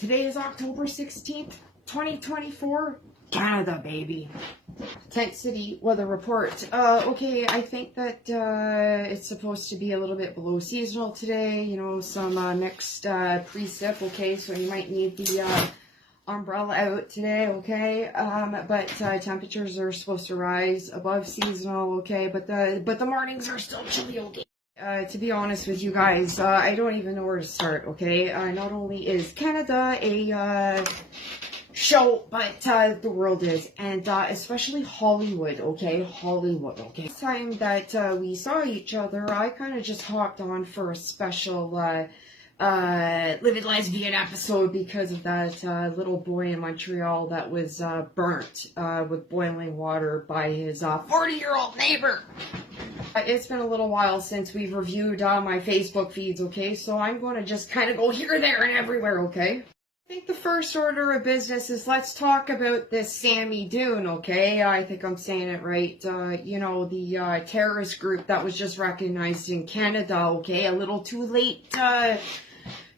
Today is October 16th, 2024. Canada, baby. Tent City weather report. Okay, I think that it's supposed to be a little bit below seasonal today. You know, some mixed precip, okay? So you might need the umbrella out today, okay? But temperatures are supposed to rise above seasonal, okay? But the mornings are still chilly, okay? To be honest with you guys, I don't even know where to start, okay? Not only is Canada a show, but the world is, and especially Hollywood, okay? Hollywood, okay? This time that we saw each other, I kind of just hopped on for a special Livid Lesbian episode because of that little boy in Montreal that was burnt with boiling water by his 40-year-old neighbor. It's been a little while since we've reviewed my Facebook feeds, okay? So I'm going to just kind of go here, there, and everywhere, okay? I think the first order of business is let's talk about this Sammy Dune, okay? I think I'm saying it right. You know, the terrorist group that was just recognized in Canada, okay? A little too late,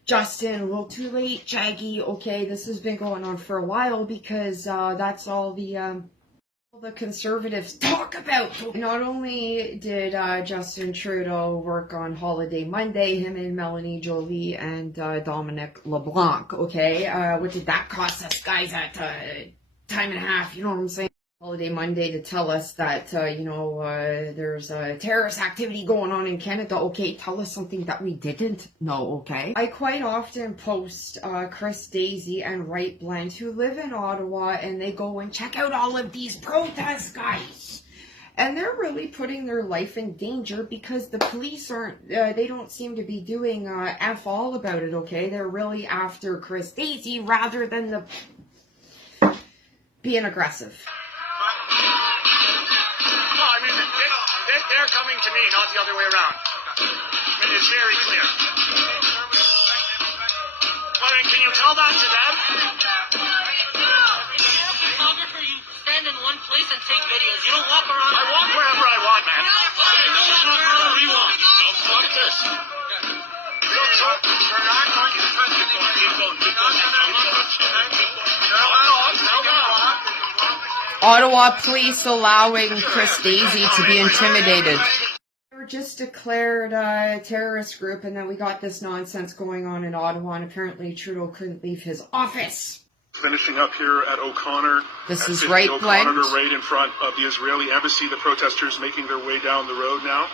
Justin, a little too late, Jaggy, okay? This has been going on for a while because that's all the conservatives talk about. Not only did Justin Trudeau work on Holiday Monday, him and Melanie Jolie and Dominic LeBlanc, okay? What did that cost us, guys, at time and a half, you know what I'm saying? Holiday Monday to tell us that, you know, there's terrorist activity going on in Canada, okay? Tell us something that we didn't know, okay? I quite often post Chris Daisy and Right Blend who live in Ottawa, and they go and check out all of these protests, guys. And they're really putting their life in danger because the police aren't, they don't seem to be doing F all about it, okay? They're really after Chris Daisy rather than the being aggressive. They're coming to me, not the other way around. I mean, it's very clear. Well, then, can you tell that to them? Photographer, you stand in one place and take videos. You don't walk around. I walk wherever I want, man. Wherever you want. Don't fuck this. You're not going to touch it. Keep going. Keep going. Ottawa police allowing Chris Daisy to be intimidated. They were just declared a terrorist group, and then we got this nonsense going on in Ottawa, and apparently Trudeau couldn't leave his office. Finishing up here at O'Connor. This is Right Blend. O'Connor, right in front of the Israeli embassy. The protesters making their way down the road now.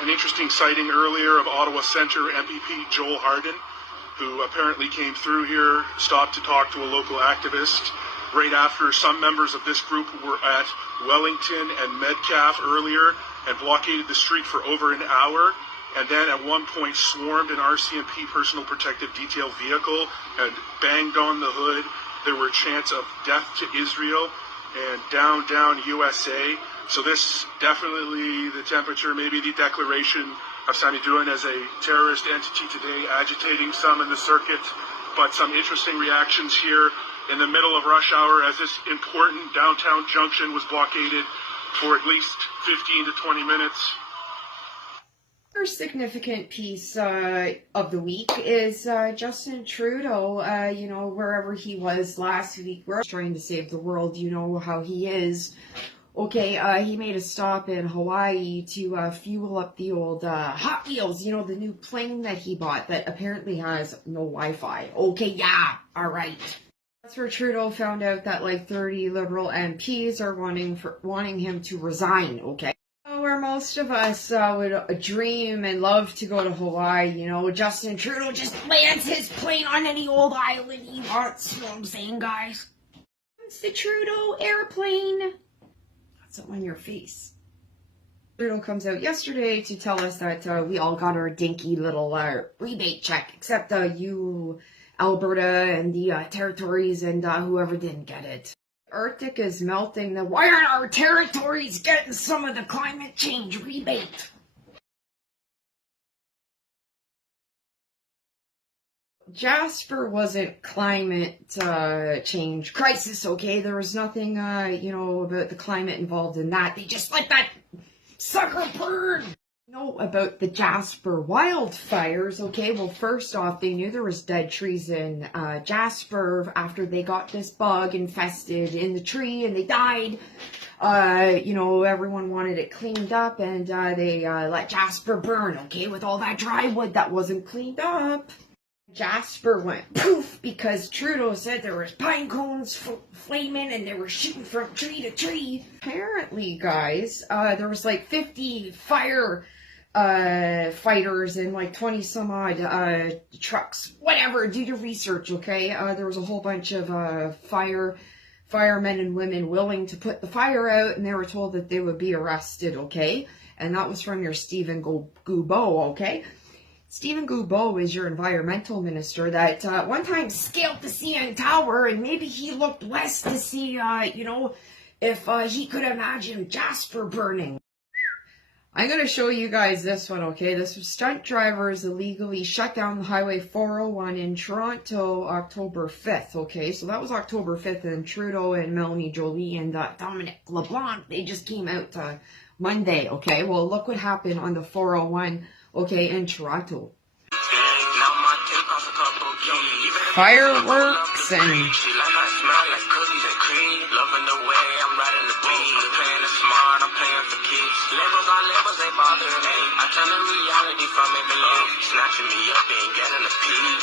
An interesting sighting earlier of Ottawa Centre MPP Joel Harden, who apparently came through here, stopped to talk to a local activist. Right after some members of this group were at Wellington and Metcalfe earlier and blockaded the street for over an hour, and then at one point swarmed an RCMP personal protective detail vehicle and banged on the hood. There were chants of death to Israel and down, down USA. So this definitely the temperature, maybe the declaration of Sammy Dune as a terrorist entity today, agitating some in the circuit, but some interesting reactions here in the middle of rush hour as this important downtown junction was blockaded for at least 15 to 20 minutes. First significant piece of the week is Justin Trudeau, you know, wherever he was last week, we're trying to save the world, you know how he is. Okay, he made a stop in Hawaii to fuel up the old Hot Wheels, you know, the new plane that he bought that apparently has no Wi-Fi. Okay, yeah, all right. That's where Trudeau found out that like 30 Liberal MPs are wanting him to resign, okay? Where most of us would dream and love to go to Hawaii, you know, Justin Trudeau just lands his plane on any old island he wants, you know what I'm saying, guys? It's the Trudeau airplane. That's on your face. Trudeau comes out yesterday to tell us that we all got our dinky little rebate check, except you, Alberta, and the territories, and whoever didn't get it. Arctic is melting. Then why aren't our territories getting some of the climate change rebate? Jasper wasn't climate change crisis, okay? There was nothing, you know, about the climate involved in that. They just let that sucker burn. Know about the Jasper wildfires, okay? Well, first off, they knew there was dead trees in Jasper after they got this bug infested in the tree and they died. You know, everyone wanted it cleaned up and they let Jasper burn, okay, with all that dry wood that wasn't cleaned up. Jasper went poof because Trudeau said there was pine cones flaming and they were shooting from tree to tree. Apparently, guys, there was like 50 fire fighters and like 20 some odd trucks. Whatever, do your research, okay? There was a whole bunch of firemen and women willing to put the fire out, and they were told that they would be arrested, okay? And that was from your Stephen Guilbeault, okay? Stephen Guilbeault is your environmental minister that one time scaled the CN Tower, and maybe he looked west to see, you know, if he could imagine Jasper burning. I'm going to show you guys this one, okay? This was stunt drivers illegally shut down the Highway 401 in Toronto, October 5th, okay? So that was October 5th, and Trudeau and Melanie Joly and Dominic LeBlanc, they just came out Monday, okay? Well, look what happened on the 401, okay, in Toronto. Fireworks and... I turn the reality from it below, snatching me up and getting a peek.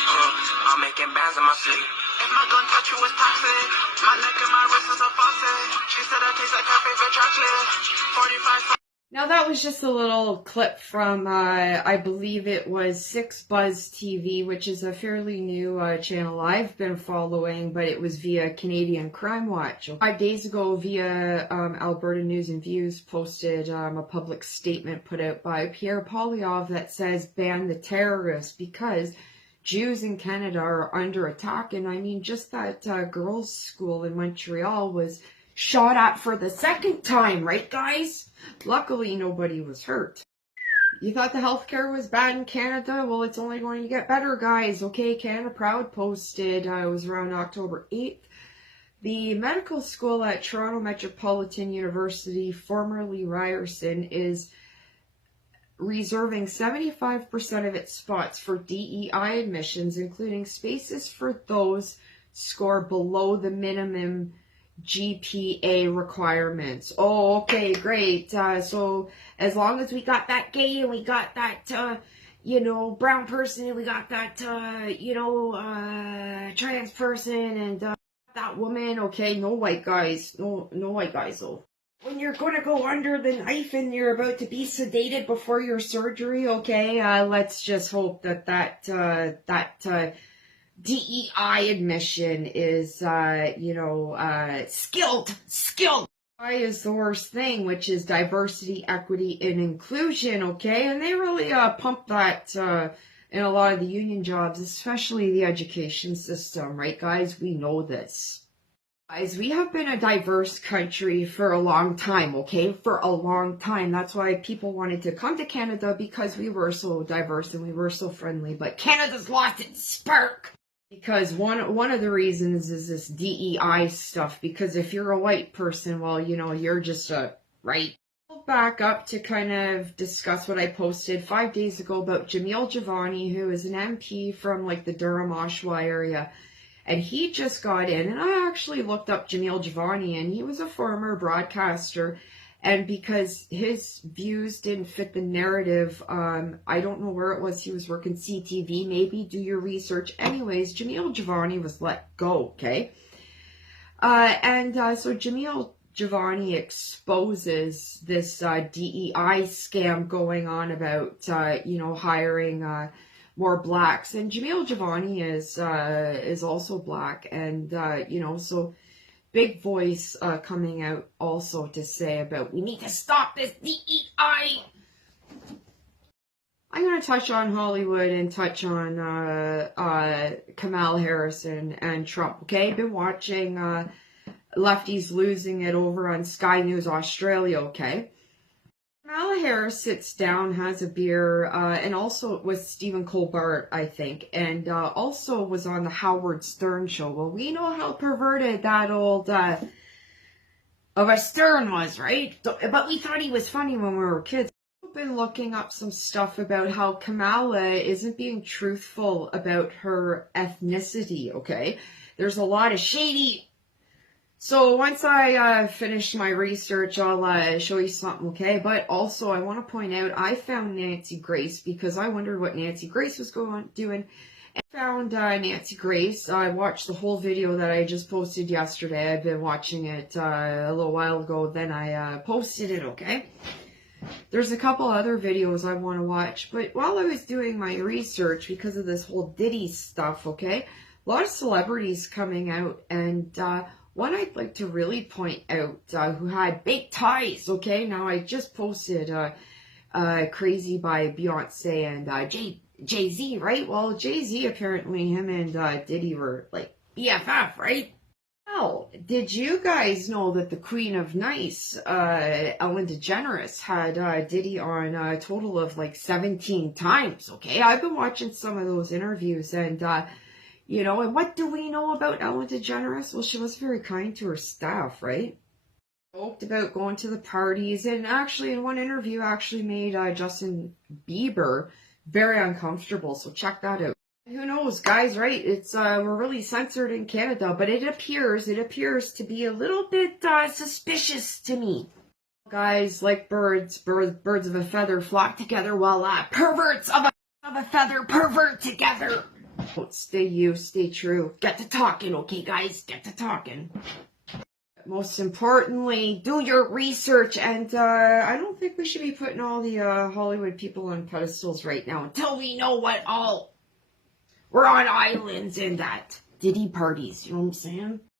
I'm making bands in my sleep. If my gun touch you, it's toxic. My neck and my wrist is a faucet. She said I taste like her favorite chocolate. 45. Now that was just a little clip from, I believe it was 6 Buzz TV, which is a fairly new channel I've been following, but it was via Canadian Crime Watch. 5 days ago, via Alberta News and Views, posted a public statement put out by Pierre Poilievre that says ban the terrorists because Jews in Canada are under attack. And I mean, just that girls' school in Montreal was shot at for the 2nd time, right, guys? Luckily, nobody was hurt. You thought the healthcare was bad in Canada? Well, it's only going to get better, guys. Okay, Canada Proud posted, it was around October 8th. The medical school at Toronto Metropolitan University, formerly Ryerson, is reserving 75% of its spots for DEI admissions, including spaces for those score below the minimum GPA requirements. Oh, okay, great. So as long as we got that gay and we got that, you know, brown person and we got that, you know, trans person and that woman, okay, no white guys. No white guys, though. When you're going to go under the knife and you're about to be sedated before your surgery, okay, let's just hope that DEI admission is, you know, skilled. DEI is the worst thing, which is diversity, equity, and inclusion, okay? And they really pump that in a lot of the union jobs, especially the education system, right, guys? We know this. Guys, we have been a diverse country for a long time, okay? For a long time. That's why people wanted to come to Canada, because we were so diverse and we were so friendly. But Canada's lost its spark. Because one of the reasons is this DEI stuff. Because if you're a white person, well, you know, you're just a right. Back up to kind of discuss what I posted 5 days ago about Jamil Javani, who is an MP from like the Durham Oshawa area. And he just got in, and I actually looked up Jamil Javani, and he was a former broadcaster. And because his views didn't fit the narrative, I don't know where it was he was working, CTV, maybe, do your research. Anyways, Jamil Javani was let go, okay? So Jamil Javani exposes this DEI scam going on about, you know, hiring more blacks. And Jamil Javani is also black, and, you know, so... big voice coming out also to say about we need to stop this DEI. I'm going to touch on Hollywood and touch on Kamala Harris and Trump, okay? Been watching Lefties Losing It over on Sky News Australia, okay? Kamala Harris sits down, has a beer, and also with Stephen Colbert, I think, and also was on the Howard Stern show. Well, we know how perverted that old of a Stern was, right? But we thought he was funny when we were kids. been looking up some stuff about how Kamala isn't being truthful about her ethnicity, okay? There's a lot of shady. So once I finish my research, I'll show you something, okay? But also, I want to point out, I found Nancy Grace because I wondered what Nancy Grace was doing. I found Nancy Grace. I watched the whole video that I just posted yesterday. I've been watching it a little while ago. Then I posted it, okay? There's a couple other videos I want to watch. But while I was doing my research, because of this whole Diddy stuff, okay? A lot of celebrities coming out. And one I'd like to really point out who had big ties, okay? Now, I just posted Crazy by Beyonce and Jay-Z, right? Well, Jay-Z, apparently, him and Diddy were, like, BFF, right? Well, did you guys know that the Queen of Nice, Ellen DeGeneres, had Diddy on a total of, like, 17 times, okay? I've been watching some of those interviews, and, you know, and what do we know about Ellen DeGeneres? Well, she was very kind to her staff, right? Joked about going to the parties, and actually in one interview actually made Justin Bieber very uncomfortable, so check that out. Who knows, guys, right? It's we're really censored in Canada, but it appears to be a little bit suspicious to me. Guys, like birds of a feather flock together, while perverts of a feather pervert together. Stay you, stay true. Get to talking, okay, guys? Get to talking. Most importantly, do your research, and I don't think we should be putting all the Hollywood people on pedestals right now until we know what all. We're on islands and that Diddy parties, you know what I'm saying?